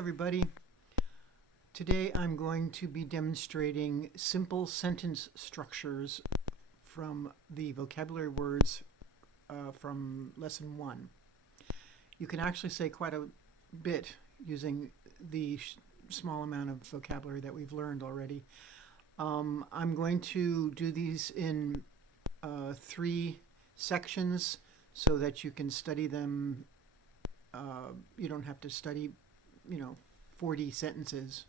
everybody. Today I'm going to be demonstrating simple sentence structures from the vocabulary words from lesson 1. You can actually say quite a bit using the small amount of vocabulary that we've learned already. I'm going to do these in 3 sections so that you can study them. You don't have to study 40 sentences.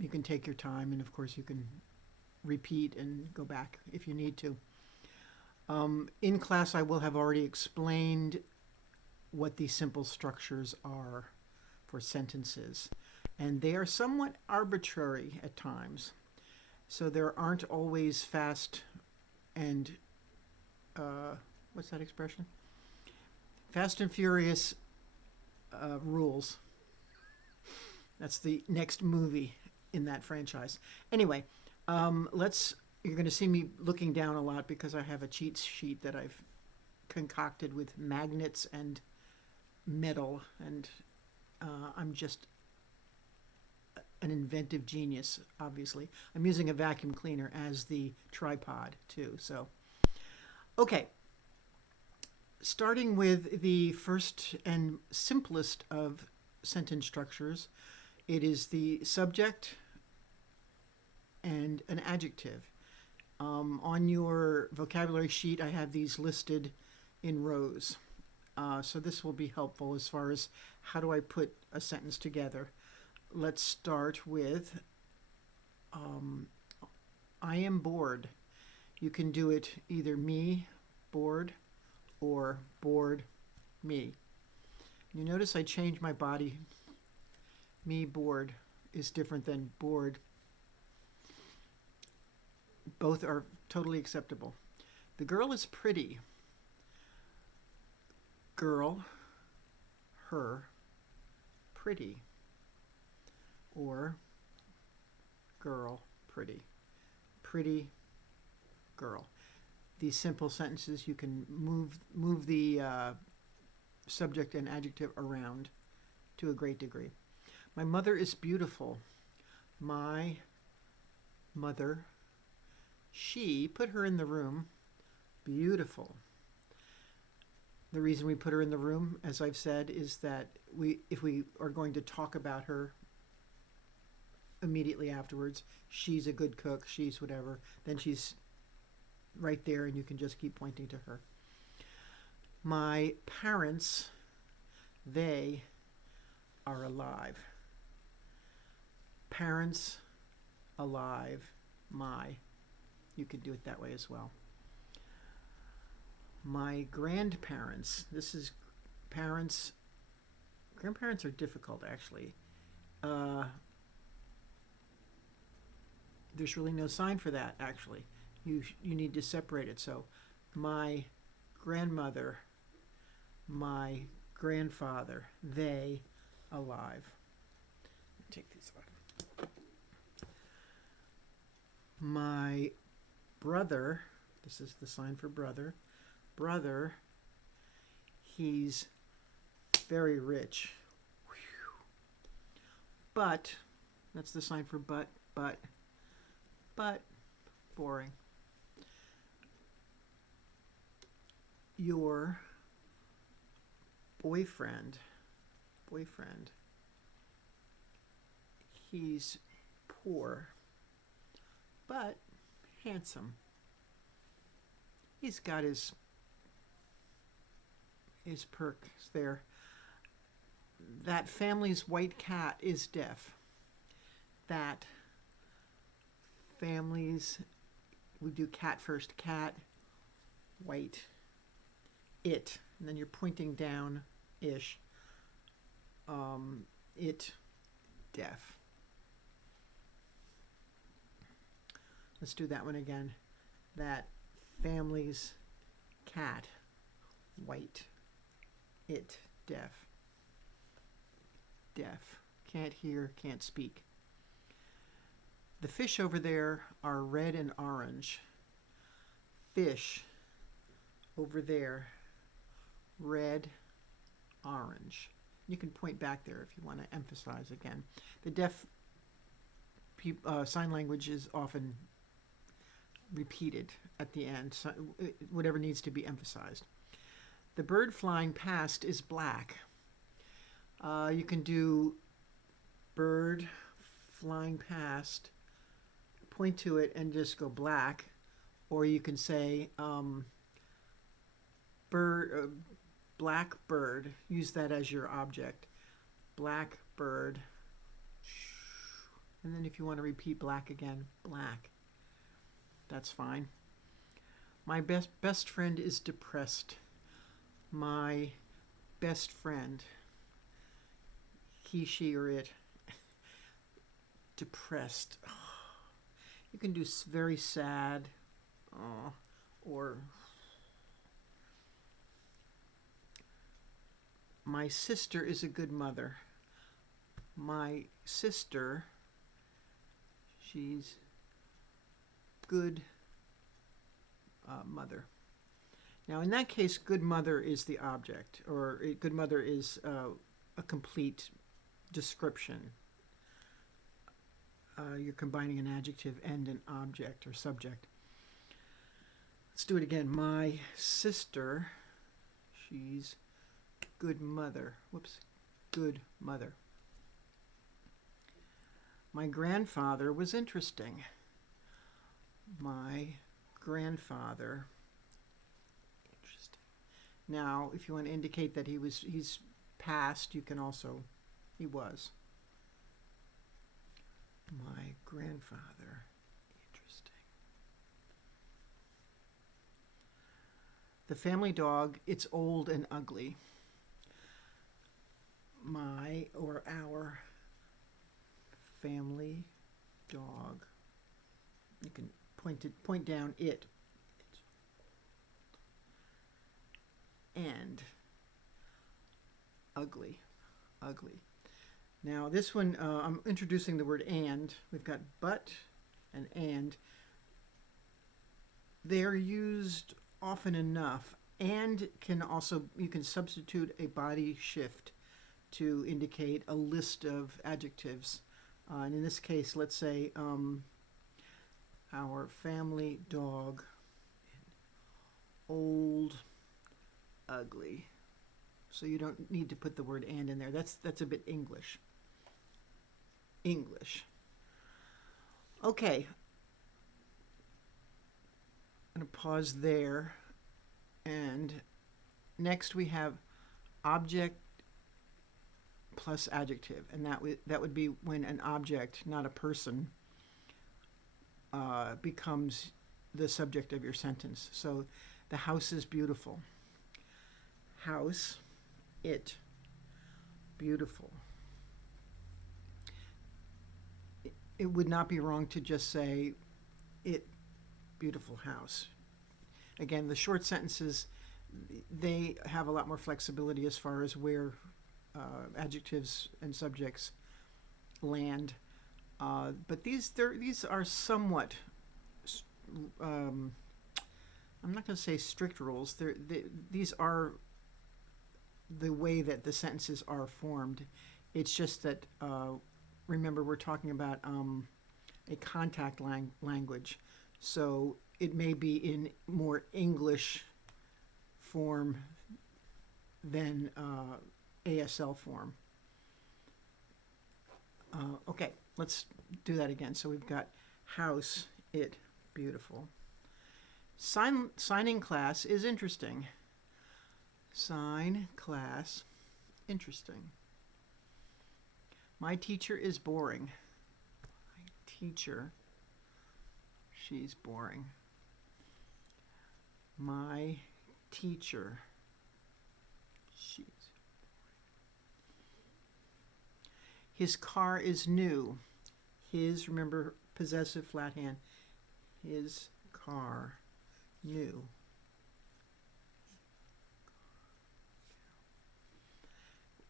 You can take your time, and of course you can repeat and go back if you need to. In class I will have already explained what these simple structures are for sentences, and they are somewhat arbitrary at times. So there aren't always fast and what's that expression? Fast and furious rules. That's the next movie in that franchise. Anyway, you're going to see me looking down a lot because I have a cheat sheet that I've concocted with magnets and metal, and I'm just an inventive genius, obviously. I'm using a vacuum cleaner as the tripod too. So, okay. Starting with the first and simplest of sentence structures, it is the subject and an adjective. On your vocabulary sheet, I have these listed in rows. So this will be helpful as far as how do I put a sentence together. Let's start with I am bored. You can do it either me, bored, or bored, me. You notice I changed my body. Me, bored is different than bored. Both are totally acceptable. The girl is pretty. Girl, her, pretty. Or girl, pretty. Pretty, girl. These simple sentences, you can move the subject and adjective around to a great degree. My mother is beautiful. My mother, she put her in the room. Beautiful. The reason we put her in the room, as I've said, is that if we are going to talk about her immediately afterwards, she's a good cook, she's whatever, then she's right there and you can just keep pointing to her. My parents, they are alive. Parents, alive, my. You could do it that way as well. My grandparents, this is parents. Grandparents are difficult, actually. There's really no sign for that, actually. You need to separate it. So my grandmother, my grandfather, they alive. Take these off. My brother, this is the sign for brother. Brother, he's very rich. But, that's the sign for but, boring. Your boyfriend, he's poor, but handsome. He's got his perks there. That family's white cat is deaf. That family's, we do cat first, cat, white, it, and then you're pointing down-ish, it, deaf. Let's do that one again. That family's cat, white, it, deaf. Deaf, can't hear, can't speak. The fish over there are red and orange. Fish over there, red, orange. You can point back there if you want to emphasize again. The deaf sign language is often repeated at the end, so whatever needs to be emphasized. The bird flying past is black. You can do bird flying past, point to it and just go black, or you can say black bird, use that as your object. Black bird. And then if you want to repeat black again, black. That's fine. My best friend is depressed. My best friend. He, she, or it. Depressed. You can do very sad, or my sister is a good mother. My sister, she's good mother. Now in that case, good mother is the object, or good mother is a complete description. You're combining an adjective and an object or subject. Let's do it again. My sister, she's good mother. Whoops, good mother. My grandfather was interesting. My grandfather, interesting. Now, if you want to indicate that he's past, you can also, he was. My grandfather, interesting. The family dog, it's old and ugly. My or our family dog. You can point down it. And ugly. Now this one, I'm introducing the word and. We've got but and. They're used often enough. And can also, you can substitute a body shift to indicate a list of adjectives. And in this case, let's say our family dog, old, ugly. So you don't need to put the word and in there. That's a bit English. Okay. I'm going to pause there. And next we have object plus adjective. And that would be when an object, not a person, becomes the subject of your sentence. So the house is beautiful. House, it, beautiful. It would not be wrong to just say it, beautiful house. Again, the short sentences, they have a lot more flexibility as far as where adjectives and subjects land. But these are somewhat, I'm not going to say strict rules. These are the way that the sentences are formed. It's just that, remember, we're talking about a contact language. So it may be in more English form than ASL form. Okay, let's do that again. So we've got house, it, beautiful. Signing class is interesting. Sign class, interesting. My teacher is boring. My teacher, she's boring. My teacher, she's boring. His car is new. His, remember, possessive flat hand. His car, new.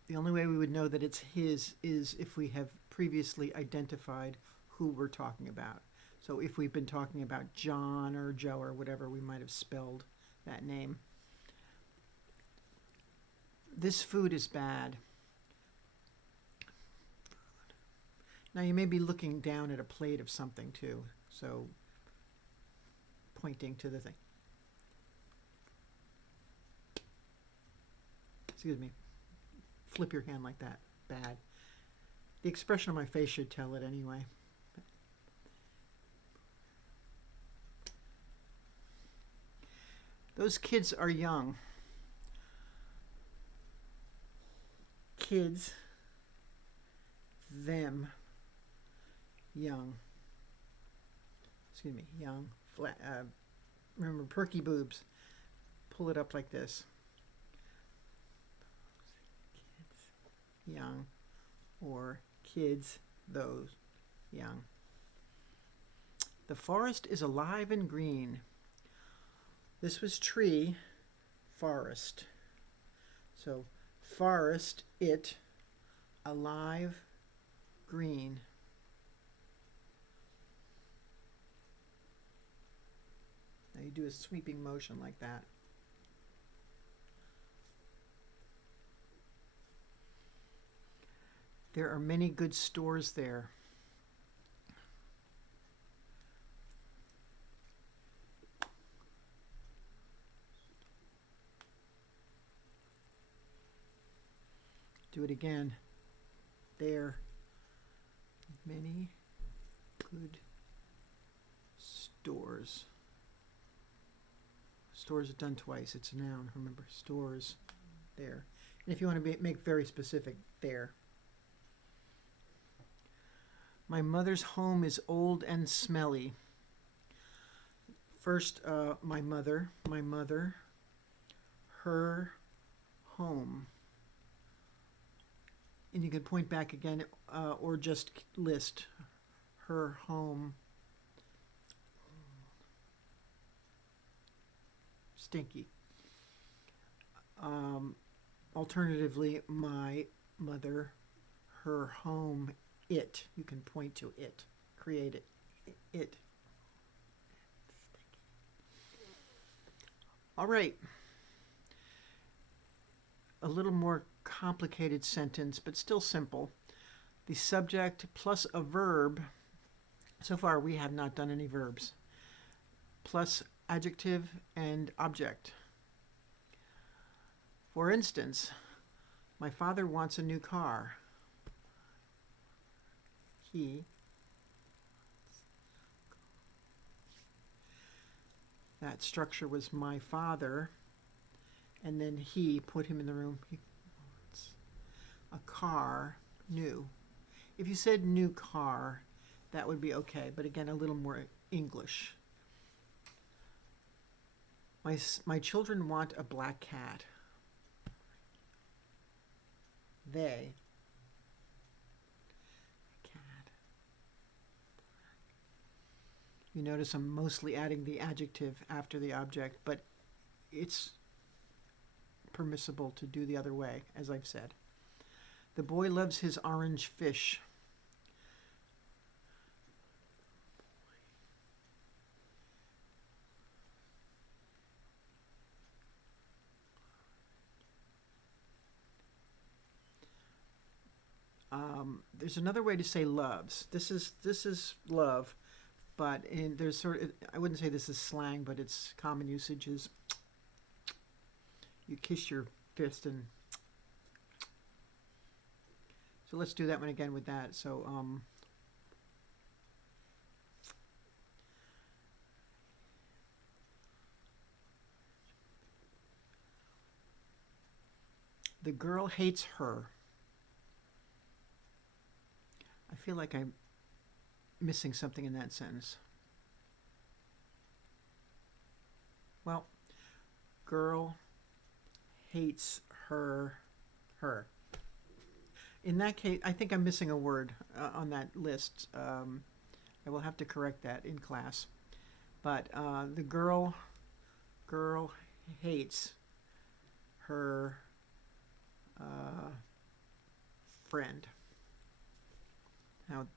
The only way we would know that it's his is if we have previously identified who we're talking about. So if we've been talking about John or Joe or whatever, we might have spelled that name. This food is bad. Now you may be looking down at a plate of something too, so pointing to the thing. Excuse me. Flip your hand like that. Bad. The expression on my face should tell it anyway. Those kids are young. Kids, them, young. Excuse me, young. Flat. Remember, perky boobs. Pull it up like this. Kids, young, or kids, those, young. The forest is alive and green. This was tree, forest. So forest, it, alive, green. Now you do a sweeping motion like that. There are many good stores there. Do it again. There. Many good stores. Stores is done twice. It's a noun. Remember, stores. There. And if you want to make very specific, there. My mother's home is old and smelly. First, my mother, her home. And you can point back again or just list her home. Stinky. Alternatively, my mother, her home, it. You can point to it. Create it. It. All right. A little more complicated sentence, but still simple. The subject plus a verb. So far, we have not done any verbs. Plus adjective and object. For instance, my father wants a new car. He. That structure was my father, and then he put him in the room. He wants a car, new. If you said new car, that would be okay, but again, a little more English. My children want a black cat. They. Cat. You notice I'm mostly adding the adjective after the object, but it's permissible to do the other way, as I've said. The boy loves his orange fish. There's another way to say loves. This is love, but there's sort of, I wouldn't say this is slang, but it's common usage is you kiss your fist and so let's do that one again with that. So the girl hates her. I feel like I'm missing something in that sentence. Well, girl hates her. In that case, I think I'm missing a word on that list. I will have to correct that in class. But the girl hates her friend. Now,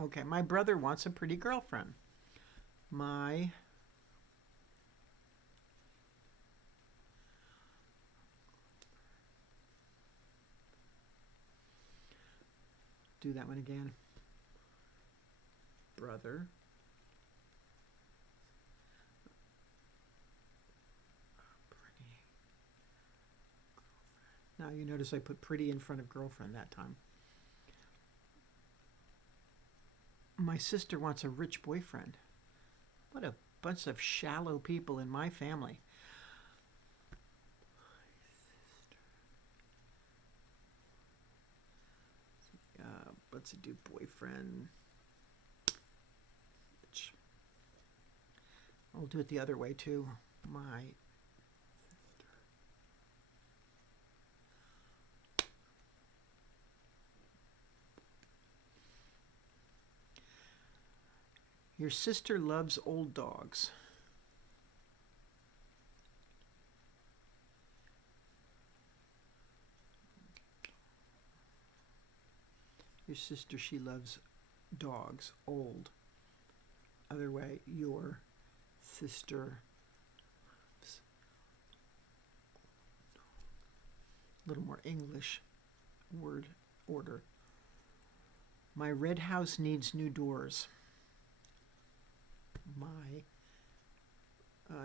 okay, my brother wants a pretty girlfriend. My do that one again. brother. Pretty. Now you notice I put pretty in front of girlfriend that time. My sister wants a rich boyfriend. What a bunch of shallow people in my family. Let's do boyfriend. I'll do it the other way too. My sister. Your sister loves old dogs. Your sister, she loves dogs, old. Other way, your sister. A little more English word order. My red house needs new doors.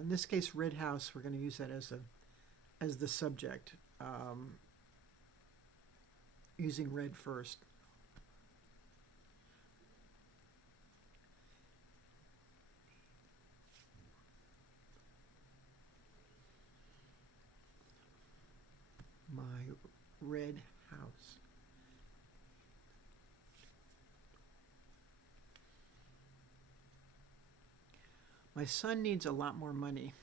In this case, red house, we're going to use that as the subject, using red first. My red house. My son needs a lot more money.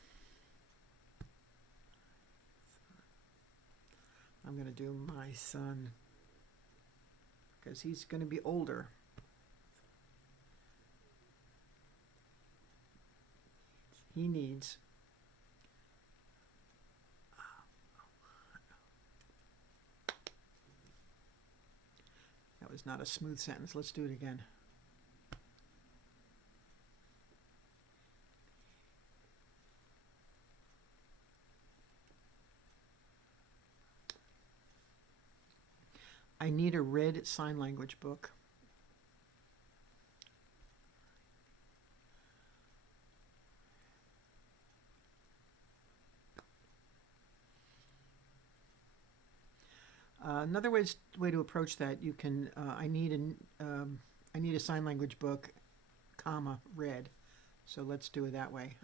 I'm going to do my son because he's going to be older. He needs that was not a smooth sentence. Let's do it again. I need a red sign language book. Another way to approach that, you can. I need a sign language book, comma red. So let's do it that way.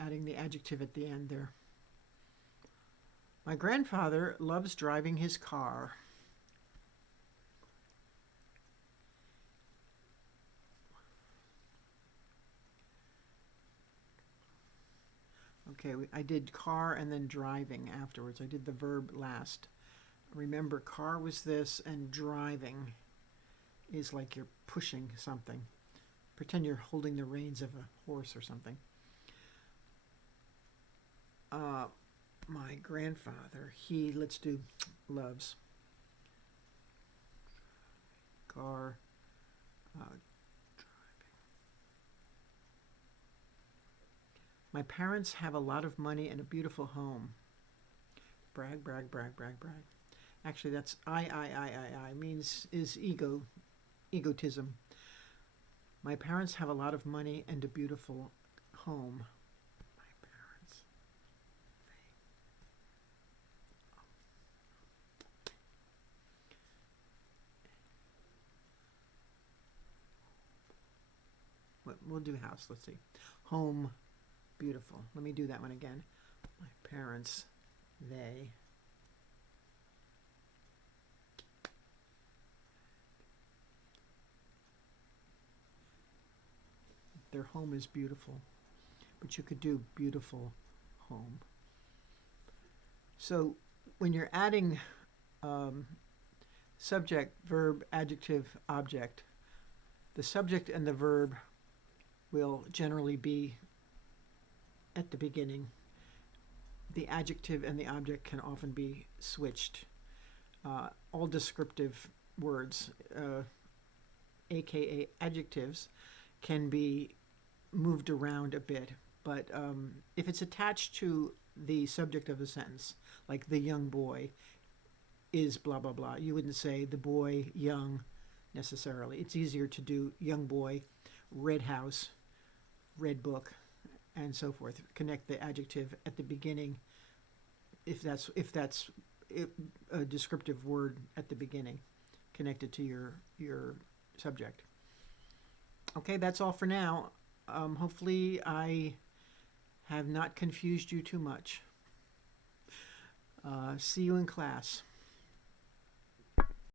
Adding the adjective at the end there. My grandfather loves driving his car. Okay, I did car and then driving afterwards. I did the verb last. Remember, car was this and driving is like you're pushing something. Pretend you're holding the reins of a horse or something. My grandfather, let's do loves. Car, driving. My parents have a lot of money and a beautiful home. Brag, brag, brag, brag, brag. Actually, that's I means is egotism. My parents have a lot of money and a beautiful home. We'll do house. Let's see. Home, beautiful. Let me do that one again. My parents, they. Their home is beautiful. But you could do beautiful home. So when you're adding subject, verb, adjective, object, the subject and the verb will generally be at the beginning. The adjective and the object can often be switched. All descriptive words, aka adjectives, can be moved around a bit. But if it's attached to the subject of a sentence, like the young boy, is blah, blah, blah. You wouldn't say the boy young necessarily. It's easier to do young boy, red house, red book, and so forth. Connect the adjective at the beginning if that's a descriptive word at the beginning. Connect it to your subject. Okay, that's all for now. Hopefully I have not confused you too much. See you in class.